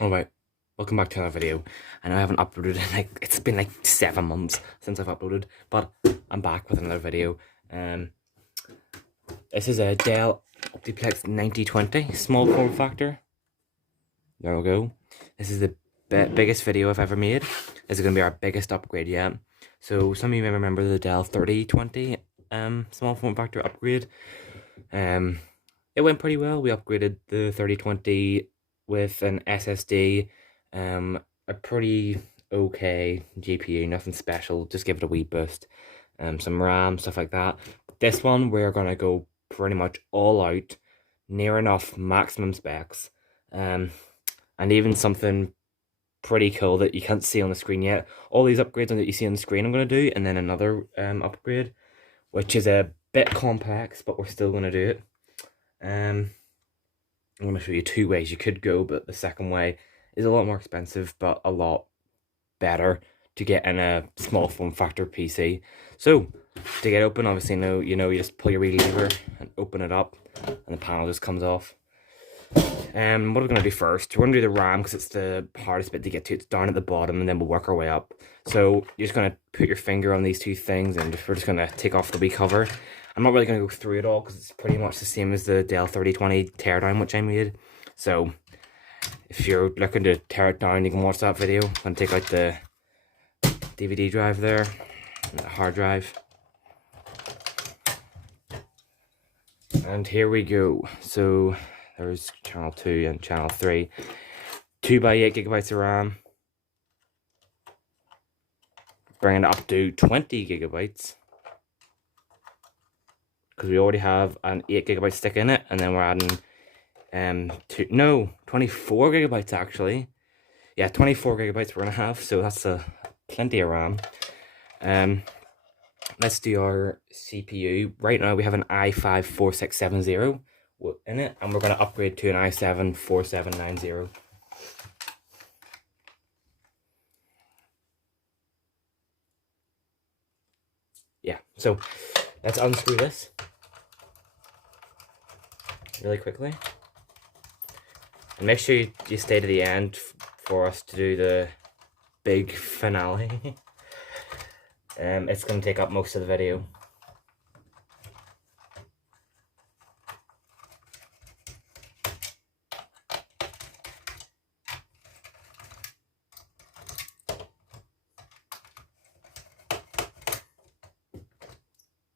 Alright, welcome back to another video. I know I haven't uploaded in it's been like 7 months since I've uploaded, but I'm back with another video. This is a Dell Optiplex 9020 small form factor. There we go. This is the biggest video I've ever made. This is going to be our biggest upgrade yet. So some of you may remember the Dell 3020 small form factor upgrade. It went pretty well. We upgraded the 3020 with an SSD, a pretty okay GPU, nothing special, just give it a wee boost, some RAM, stuff like that. This one, we're gonna go pretty much all out, near enough maximum specs, and even something pretty cool that you can't see on the screen yet. All these upgrades that you see on the screen I'm gonna do, and then another upgrade, which is a bit complex, but we're still gonna do it. I'm going to show you two ways you could go, but the second way is a lot more expensive, but a lot better to get in a small form factor PC. So, to get open, obviously, you just pull your wee lever and open it up, and the panel just comes off. What are we going to do first? We're going to do the RAM because it's the hardest bit to get to. It's down at the bottom, and then we'll work our way up. So, you're just going to put your finger on these two things, and we're just going to take off the wee cover. I'm not really going to go through it all because it's pretty much the same as the Dell 3020 teardown which I made. So if you're looking to tear it down, you can watch that video. I'm going to take out the DVD drive there, and the hard drive. And here we go. So there's channel 2 and channel 3. 2x8 gigabytes of RAM. Bringing it up to 20 gigabytes. Because we already have an 8 gigabyte stick in it, and then we're adding 24 gigabytes actually. Yeah, 24 gigabytes we're gonna have, so that's plenty of RAM. Let's do our CPU. Right now we have an i5 4670 in it, and we're gonna upgrade to an i7 4790. Yeah, so let's unscrew this really quickly. And make sure you stay to the end for us to do the big finale. It's going to take up most of the video.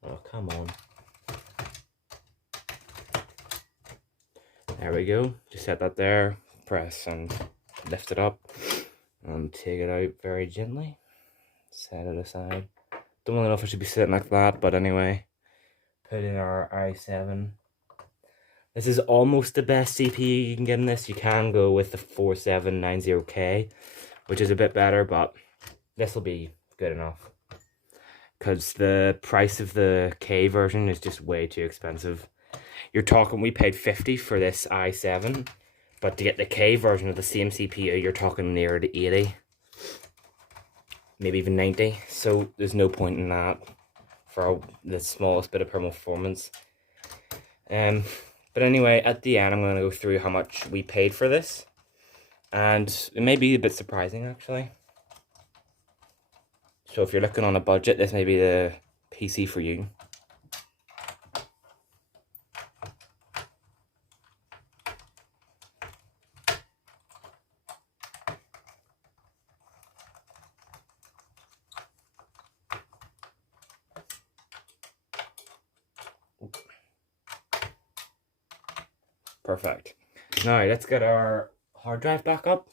Oh, come on. There we go. Just set that there, press and lift it up, and take it out very gently. Set it aside. Don't really know if it should be sitting like that, but anyway. Put in our i7. This is almost the best CPU you can get in this. You can go with the 4790K, which is a bit better, but this will be good enough. Because the price of the K version is just way too expensive. You're talking, we paid 50 for this i7, but to get the K version of the same CPU, you're talking near to 80, maybe even 90. So there's no point in that for the smallest bit of performance. But anyway, at the end, I'm going to go through how much we paid for this, and it may be a bit surprising actually. So if you're looking on a budget, this may be the PC for you. Perfect. Now let's get our hard drive back up.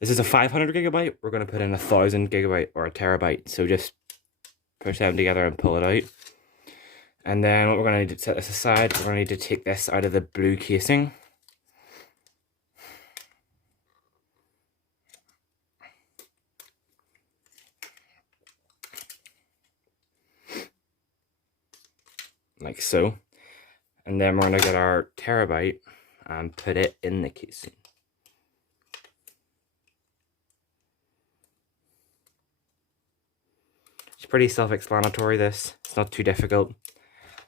This is a 500 gigabyte. We're going to put in 1000 gigabyte or a terabyte. So just push them together and pull it out. And then what we're going to need to set this aside. We're going to need to take this out of the blue casing. Like so. And then we're going to get our terabyte and put it in the casing. It's pretty self-explanatory, this. It's not too difficult. And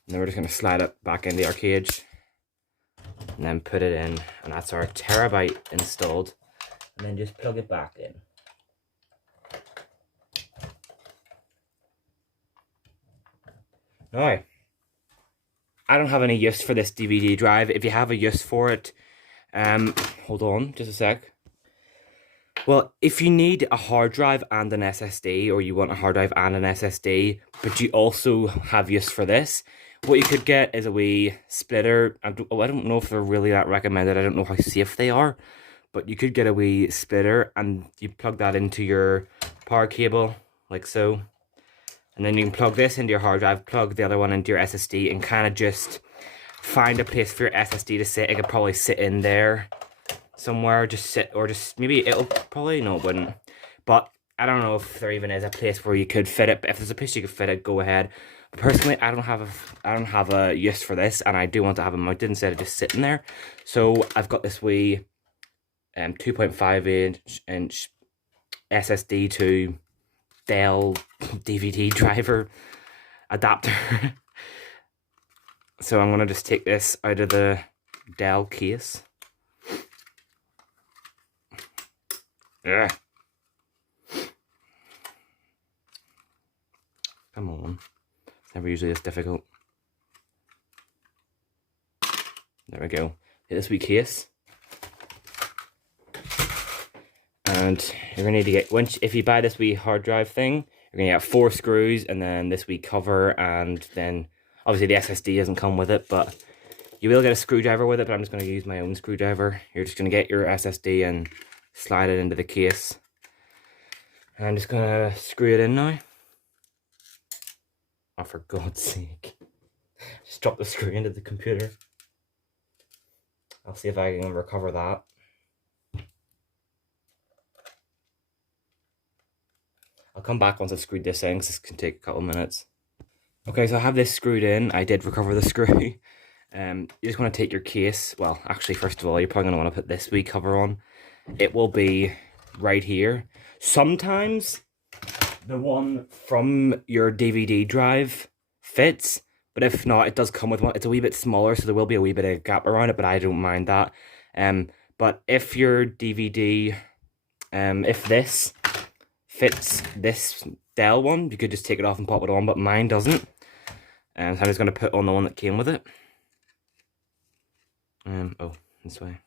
then we're just going to slide it back in the cage and then put it in, and that's our terabyte installed. and then just plug it back in. Now, I don't have any use for this DVD drive. If you have a use for it, hold on just a sec. Well, if you need a hard drive and an SSD, or you want a hard drive and an SSD, but you also have use for this, what you could get is a wee splitter. I don't know if they're really that recommended. I don't know how safe they are, but you could get a wee splitter and you plug that into your power cable, like so. And then you can plug this into your hard drive, plug the other one into your SSD, and kind of just find a place for your SSD to sit. It could probably sit in there somewhere, just sit, or just maybe it'll probably, no, it wouldn't. But I don't know if there even is a place where you could fit it. But if there's a place you could fit it, go ahead. But personally, I don't have a use for this, and I do want to have it mounted instead of just sitting there. So I've got this wee 2.5 inch SSD to Dell DVD driver adapter. So I'm gonna just take this out of the Dell case. Yeah. Come on. It's never usually this difficult. There we go. Hit this wee case. And you're gonna need to get, if you buy this wee hard drive thing, you're gonna get 4 screws and then this wee cover, and then obviously the SSD doesn't come with it, but you will get a screwdriver with it, but I'm just gonna use my own screwdriver. You're just gonna get your SSD and slide it into the case. And I'm just gonna screw it in now. Oh, for God's sake. Just drop the screw into the computer. I'll see if I can recover that. I'll come back once I've screwed this in, because this can take a couple of minutes. Okay, so I have this screwed in. I did recover the screw. You just want to take your case. Well, actually, first of all, you're probably going to want to put this wee cover on. It will be right here. Sometimes the one from your DVD drive fits, but if not, it does come with one. It's a wee bit smaller, so there will be a wee bit of gap around it, but I don't mind that. But if your DVD, if this fits this Dell one, you could just take it off and pop it on, but mine doesn't. So I'm just going to put on the one that came with it. Oh, this way.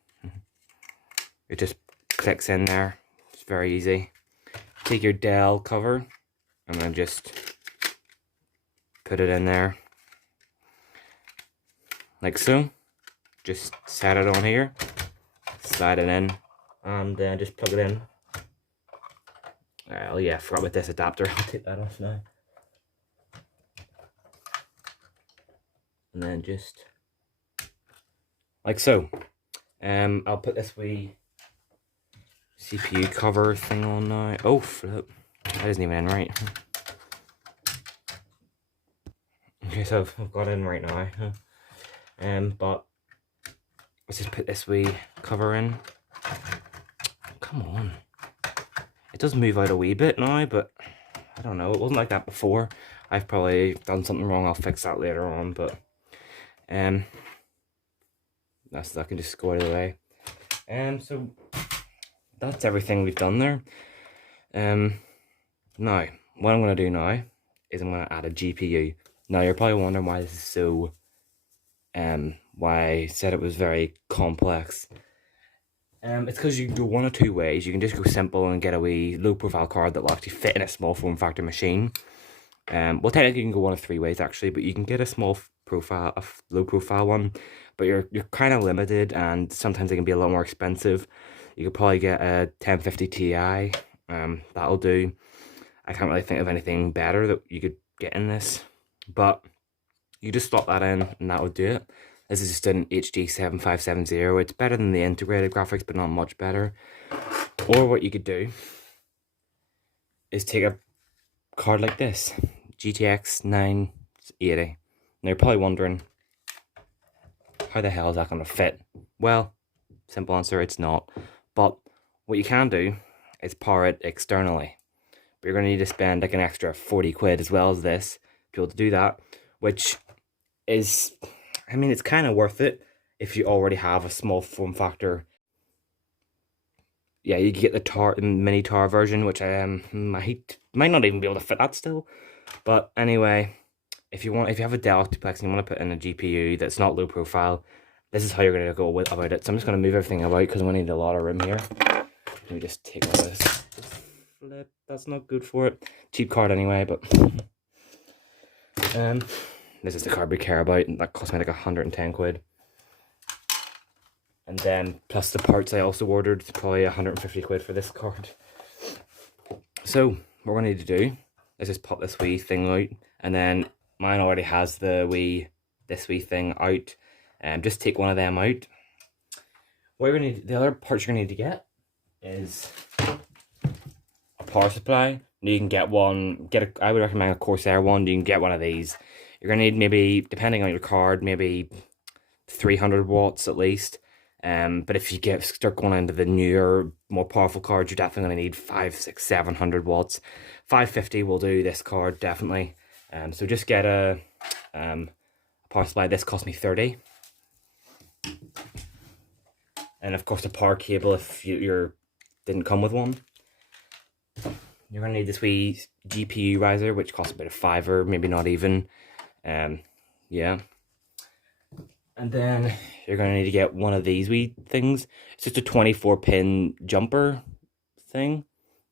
It just clicks in there. It's very easy. Take your Dell cover and then just put it in there. Like so. Just set it on here. Slide it in. And just plug it in. Oh yeah, I forgot about this adapter. I'll take that off now. And then just like so. I'll put this wee CPU cover thing on now. Oh flip, that isn't even in right. Okay, so I've got it in right now. But let's just put this wee cover in. Come on. It does move out a wee bit now, but I don't know. It wasn't like that before. I've probably done something wrong. I'll fix that later on, but that can just go out of the way. So that's everything we've done there. Now what I'm gonna do now is I'm gonna add a GPU. Now you're probably wondering why this is so why I said it was very complex. It's because you can go one of two ways. You can just go simple and get a wee low profile card that will actually fit in a small form factor machine. Well, technically you can go one of 3 ways actually, but you can get a low profile one, but you're kind of limited, and sometimes they can be a lot more expensive. You could probably get a 1050 Ti. That'll do. I can't really think of anything better that you could get in this, but you just slot that in and that would do it. This is just an HD 7570. It's better than the integrated graphics, but not much better. Or what you could do is take a card like this, GTX 980. Now you're probably wondering, how the hell is that going to fit? Well, simple answer, it's not. But what you can do is power it externally. But you're going to need to spend like an extra 40 quid as well as this to be able to do that, which is, I mean, it's kind of worth it if you already have a small form factor. yeah, you can get the mini tower version, which I might not even be able to fit that still. But anyway, if you have a Dell Optiplex and you want to put in a GPU that's not low profile, this is how you're going to go about it. So I'm just going to move everything about because I'm going to need a lot of room here. Let me just take all this flip. That's not good for it. Cheap card anyway, but this is the card we care about, and that cost me like 110 quid. And then plus the parts I also ordered, probably 150 quid for this card. So what we're gonna need to do is just pop this wee thing out, and then mine already has this wee thing out. Just take one of them out. What you're gonna need, the other parts you're gonna need to get is a power supply. You can get one. I would recommend a Corsair one. You can get one of these. You're gonna need maybe, depending on your card, maybe 300 watts at least. But if you start going into the newer, more powerful cards, you're definitely going to need 500, 600, 700 watts. 550 will do this card, definitely. So just get a power supply. This cost me 30. And of course a power cable if you didn't come with one. You're going to need this wee GPU riser, which costs about a $5, maybe not even. Yeah. And then you're going to need to get one of these wee things. It's just a 24-pin jumper thing.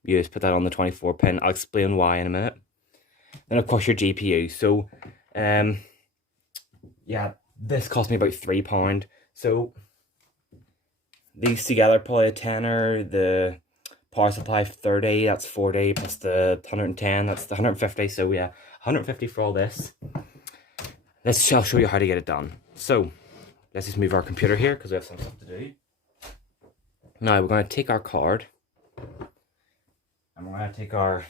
You just put that on the 24-pin. I'll explain why in a minute. Then, of course, your GPU. So, yeah, this cost me about £3. So, these together, probably a tenner. The power supply, 30. That's 40. Plus the 110. That's the 150. So, yeah, 150 for all this. I'll show you how to get it done. So, let's just move our computer here because we have some stuff to do. Now, we're going to take our card and we're going to take our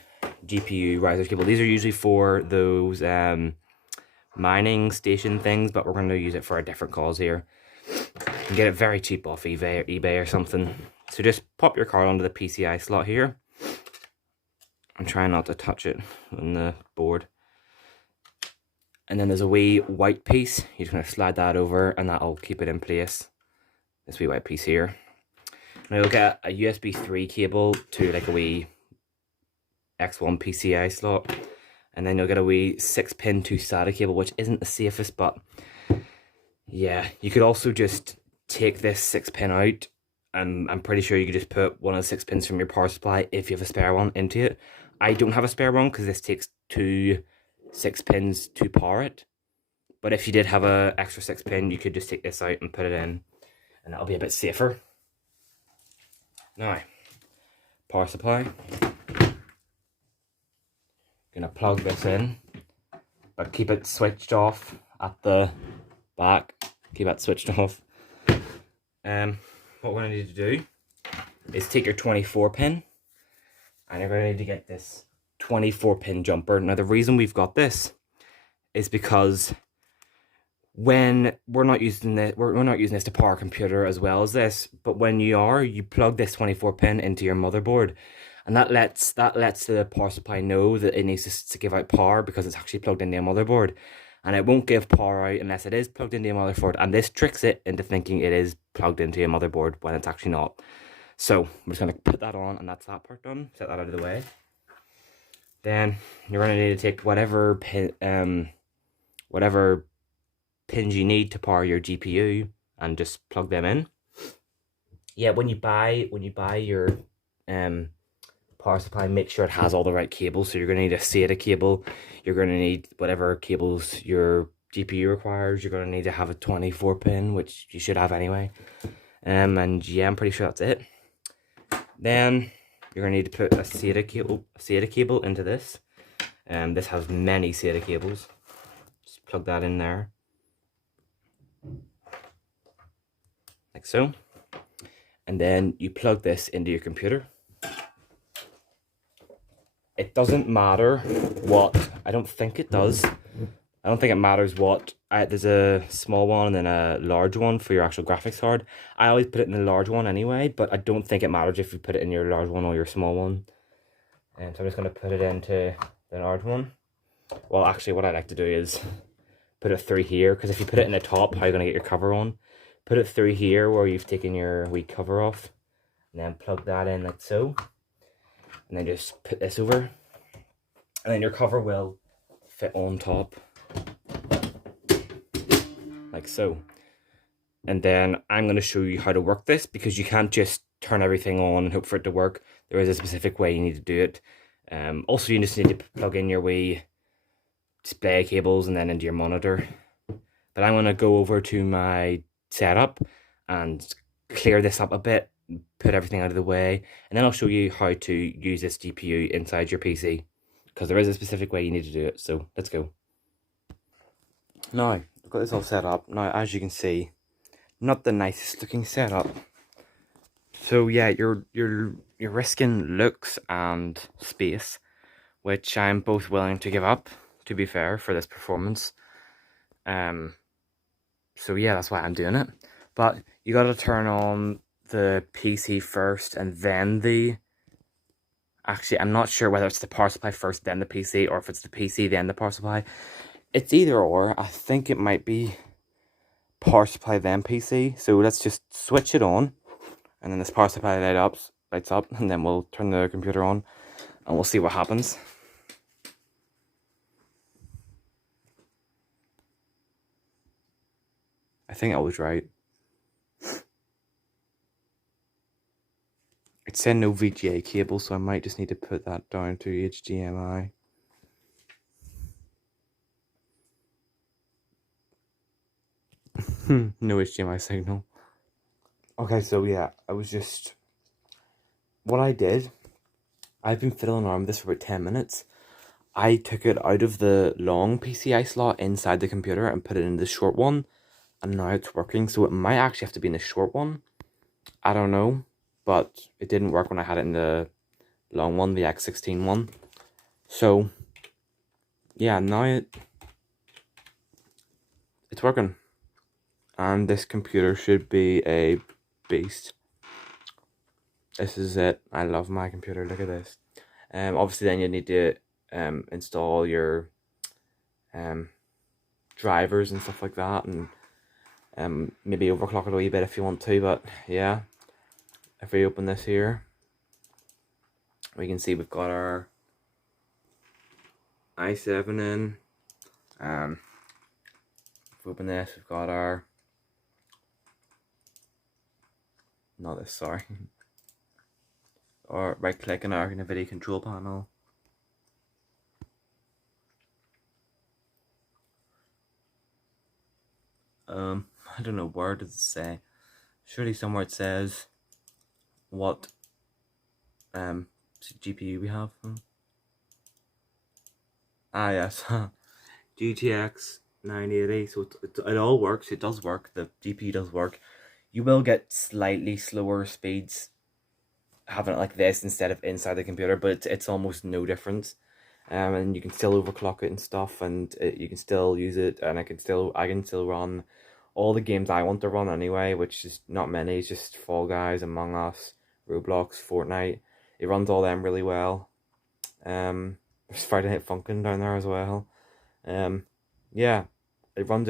GPU riser cable. These are usually for those mining station things, but we're going to use it for a different cause here. You can get it very cheap off eBay or something. So just pop your card onto the PCI slot here and try not to touch it on the board. And then there's a wee white piece. You're just going to slide that over and that'll keep it in place. This wee white piece here. Now you'll get a USB 3 cable to like a wee X1 PCI slot. And then you'll get a wee 6-pin to SATA cable, which isn't the safest, but yeah. You could also just take this 6-pin out. And I'm pretty sure you could just put one of the 6 pins from your power supply, if you have a spare one, into it. I don't have a spare one because this takes 2 6 pins to power it, but if you did have a extra 6 pin, you could just take this out and put it in, and that'll be a bit safer. Now, power supply. Gonna plug this in, but keep it switched off at the back. Keep that switched off. What we're gonna need to do is take your 24-pin, and you're gonna need to get this 24-pin jumper. Now the reason we've got this is because when we're not using this to power a computer as well as this, but when you plug this 24-pin into your motherboard, and that lets the power supply know that it needs to give out power because it's actually plugged into a motherboard, and it won't give power out unless it is plugged into a motherboard, and this tricks it into thinking it is plugged into a motherboard when it's actually not. So I'm just going to put that on, and that's that part done. Set that out of the way. Then you're going to need to take whatever pins you need to power your GPU and just plug them in. Yeah, when you buy your power supply, make sure it has all the right cables. So you're going to need a SATA cable. You're going to need whatever cables your GPU requires. You're going to need to have a 24-pin, which you should have anyway. And yeah, I'm pretty sure that's it. Then you're going to need to put a SATA cable into this. This has many SATA cables. Just plug that in there. Like so. And then you plug this into your computer. It doesn't matter what, I don't think it does. I don't think it matters what, there's a small one and then a large one for your actual graphics card. I always put it in the large one anyway, but I don't think it matters if you put it in your large one or your small one. And so I'm just going to put it into the large one. Well, actually what I like to do is put it through here, because if you put it in the top, how are you going to get your cover on? Put it through here where you've taken your wee cover off. and then plug that in like so, and then just put this over, and then your cover will fit on top like so. And then I'm going to show you how to work this, because you can't just turn everything on and hope for it to work. There is a specific way you need to do it. Also, you just need to plug in your wee display cables and then into your monitor. But I'm going to go over to my setup and clear this up a bit, put everything out of the way, and then I'll show you how to use this GPU inside your PC, because there is a specific way you need to do it. So let's go. Now, I've got this all set up. Now, as you can see, not the nicest looking setup. So yeah, you're risking looks and space, which I'm both willing to give up, to be fair, for this performance. So yeah, that's why I'm doing it. But you gotta turn on the PC first and then the... Actually, I'm not sure whether it's the power supply first, then the PC, or if it's the PC, then the power supply. It's either or. I think it might be power supply, then PC. So let's just switch it on. And then this power supply lights up, and then we'll turn the computer on, and we'll see what happens. I think I was right. It said no VGA cable, so I might just need to put that down to HDMI. No HDMI signal. Okay, so yeah, what I did, I've been fiddling around with this for about 10 minutes. I took it out of the long PCI slot inside the computer and put it in the short one, and now it's working. So it might actually have to be in the short one. I don't know, but it didn't work when I had it in the long one, the X16 one. So yeah, now it's working, and this computer should be a beast. This is it. I love my computer. Look at this. Obviously then you need to install your drivers and stuff like that, and maybe overclock it a wee bit if you want to. But yeah, if we open this here, we can see we've got our i7 in. If we open this, we've got our... Not this, sorry. Or right click on our NVIDIA control panel. I don't know, where does it say? Surely somewhere it says what GPU we have. Ah yes, GTX 980. So it all works. It does work. The GPU does work. You will get slightly slower speeds having it like this instead of inside the computer, but it's almost no difference. And you can still overclock it and stuff, and you can still use it, and I can still run all the games I want to run anyway, which is not many. It's just Fall Guys, Among Us, Roblox, Fortnite. It runs all them really well. There's Friday Night Funkin' down there as well. Yeah, it runs